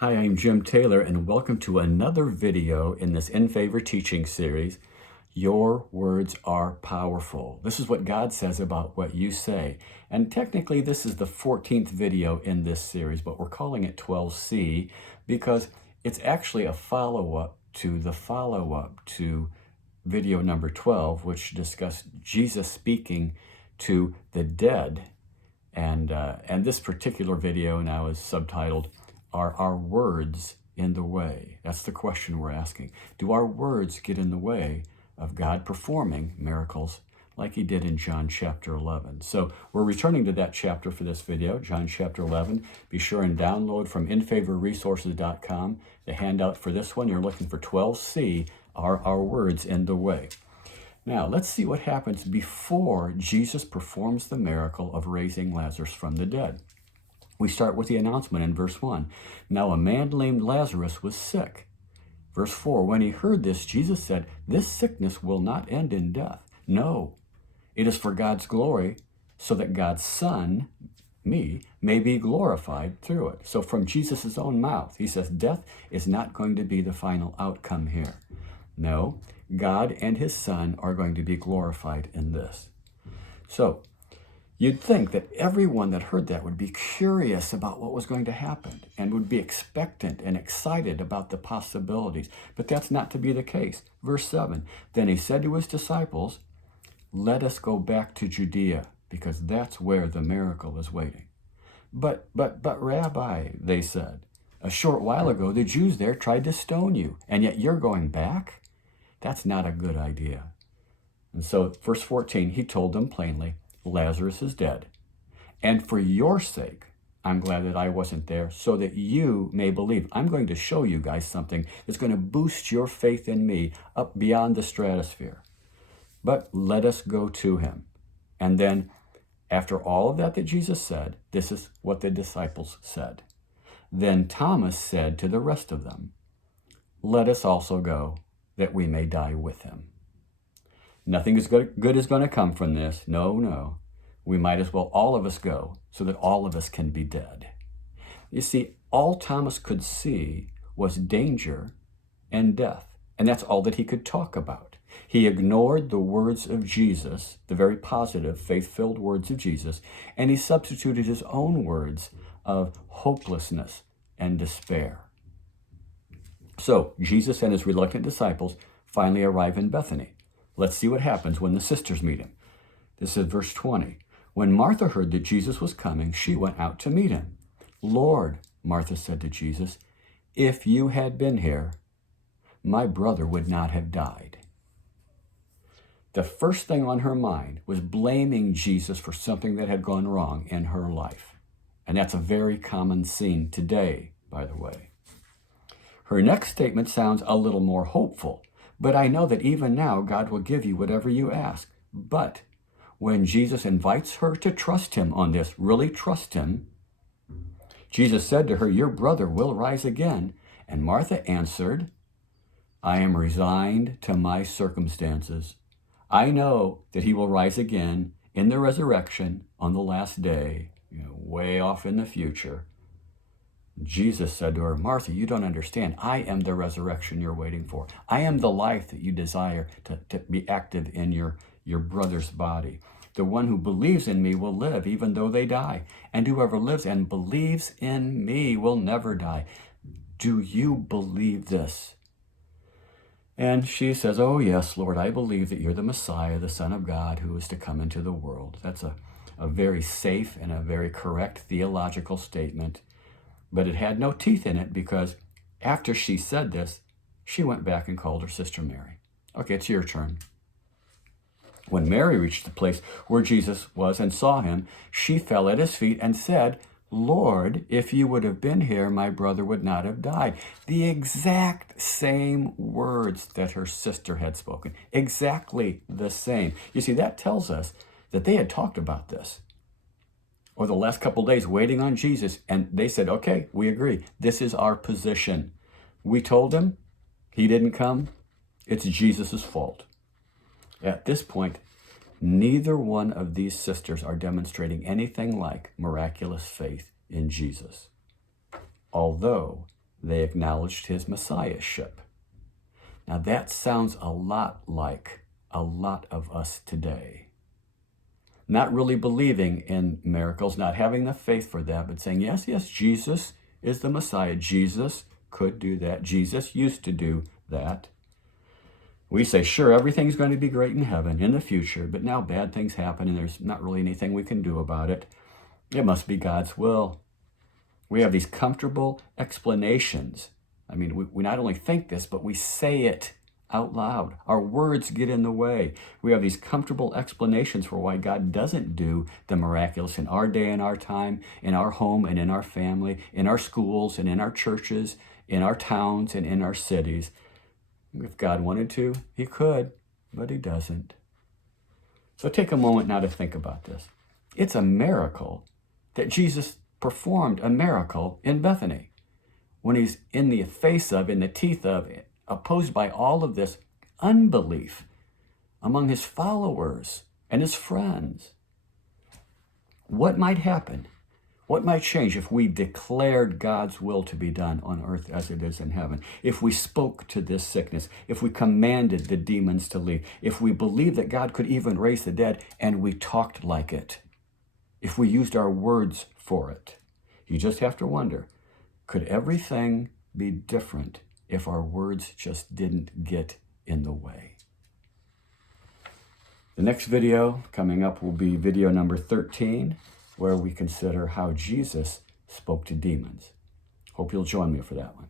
Hi, I'm Jim Taylor, and welcome to another video in this In Favor teaching series. Your words are powerful. This is what God says about what you say. And technically, this is the 14th video in this series, but we're calling it 12C because it's actually a follow-up to video number 12, which discussed Jesus speaking to the dead. And this particular video now is subtitled, Are Our Words in the Way? That's the question we're asking. Do our words get in the way of God performing miracles like he did in John chapter 11? So we're returning to that chapter for this video, John chapter 11. Be sure and download from infavorresources.com the handout for this one. You're looking for 12C, Are Our Words in the Way? Now, let's see what happens before Jesus performs the miracle of raising Lazarus from the dead. We start with the announcement in verse 1. Now a man named Lazarus was sick. Verse 4, when he heard this, Jesus said, this sickness will not end in death. No, it is for God's glory, so that God's Son, me, may be glorified through it. So from Jesus' own mouth, he says, death is not going to be the final outcome here. No, God and his Son are going to be glorified in this. So, you'd think that everyone that heard that would be curious about what was going to happen and would be expectant and excited about the possibilities. But that's not to be the case. Verse 7, then he said to his disciples, let us go back to Judea, because that's where the miracle is waiting. But Rabbi, they said, a short while ago the Jews there tried to stone you, and yet you're going back? That's not a good idea. And so, verse 14, he told them plainly, Lazarus is dead. And for your sake, I'm glad that I wasn't there, so that you may believe. I'm going to show you guys something that's going to boost your faith in me up beyond the stratosphere. But let us go to him. And then, after all of that Jesus said, this is what the disciples said. Then Thomas said to the rest of them, let us also go, that we may die with him. Nothing is good is going to come from this. No. We might as well all of us go so that all of us can be dead. You see, all Thomas could see was danger and death. And that's all that he could talk about. He ignored the words of Jesus, the very positive, faith-filled words of Jesus, and he substituted his own words of hopelessness and despair. So Jesus and his reluctant disciples finally arrive in Bethany. Let's see what happens when the sisters meet him. This is verse 20. When Martha heard that Jesus was coming, she went out to meet him. Lord, Martha said to Jesus, if you had been here, my brother would not have died. The first thing on her mind was blaming Jesus for something that had gone wrong in her life. And that's a very common scene today, by the way. Her next statement sounds a little more hopeful. But I know that even now, God will give you whatever you ask. But when Jesus invites her to trust him on this, really trust him, Jesus said to her, your brother will rise again. And Martha answered, I am resigned to my circumstances. I know that he will rise again in the resurrection on the last day, way off in the future. Jesus said to her, Martha, you don't understand. I am the resurrection you're waiting for. I am the life that you desire to be active in your brother's body. The one who believes in me will live even though they die. And whoever lives and believes in me will never die. Do you believe this? And she says, oh yes, Lord, I believe that you're the Messiah, the Son of God, who is to come into the world. That's a very safe and a very correct theological statement. But it had no teeth in it because after she said this, she went back and called her sister Mary. Okay, it's your turn. When Mary reached the place where Jesus was and saw him, she fell at his feet and said, Lord, if you would have been here, my brother would not have died. The exact same words that her sister had spoken. Exactly the same. You see, that tells us that they had talked about this or the last couple days waiting on Jesus, and they said, okay, we agree. This is our position. We told him he didn't come. It's Jesus' fault. At this point, neither one of these sisters are demonstrating anything like miraculous faith in Jesus, although they acknowledged his messiahship. Now that sounds a lot like a lot of us today. Not really believing in miracles, not having the faith for that, but saying, yes, Jesus is the Messiah. Jesus could do that. Jesus used to do that. We say, sure, everything's going to be great in heaven in the future, but now bad things happen and there's not really anything we can do about it. It must be God's will. We have these comfortable explanations. I mean, we not only think this, but we say it out loud. Our words get in the way. We have these comfortable explanations for why God doesn't do the miraculous in our day and our time, in our home and in our family, in our schools and in our churches, in our towns and in our cities. If God wanted to, he could, but he doesn't. So take a moment now to think about this. It's a miracle that Jesus performed a miracle in Bethany when he's in the face of, in the teeth of, opposed by all of this unbelief among his followers and his friends. What might happen? What might change if we declared God's will to be done on earth as it is in heaven? If we spoke to this sickness, if we commanded the demons to leave, if we believed that God could even raise the dead and we talked like it, if we used our words for it. You just have to wonder, could everything be different if our words just didn't get in the way? The next video coming up will be video number 13, where we consider how Jesus spoke to demons. Hope you'll join me for that one.